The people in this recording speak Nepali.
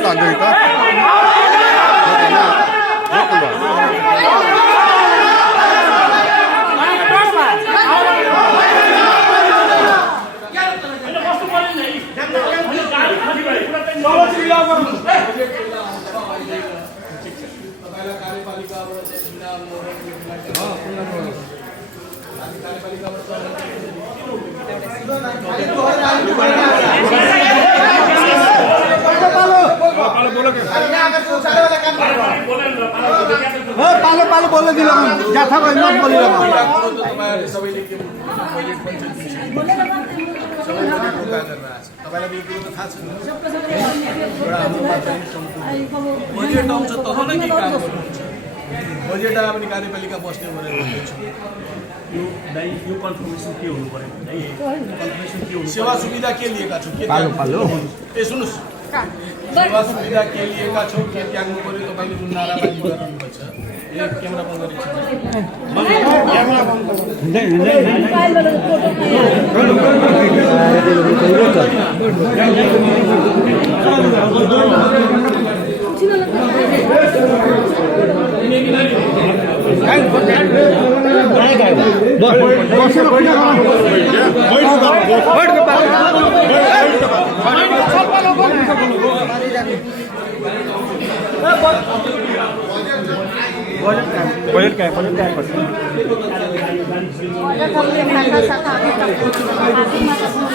बहुत अंदर का पालो पालो बोले दिलो जाथा गयो मत बोलिलो तपाईहरुले सबैले के टोयलेट पनि तपाईलाई यो कुरो त थाहा छ एउटा हाम्रो पार्टी बजेट आउँछ तब नै के काम गर्नुहुन्छ बजेट आए पनि कार्यपालिका बस्ने भनेर भन्दैछु यो दाइ यो कन्फर्मेसन के हुनु पर्यो दाइ कन्फर्मेसन के हुनु सेवा सुविधा के लिएका छौ के पालो पालो ए सुन्नुस् सेवा सुविधा के लिएका छौ के त्याग्नु पर्यो तपाईले जुन नाराबाजी गर्नुहुन्छ ए क्यामेरा बन्द गरेछ क्यामेरा बन्द बजट क्या है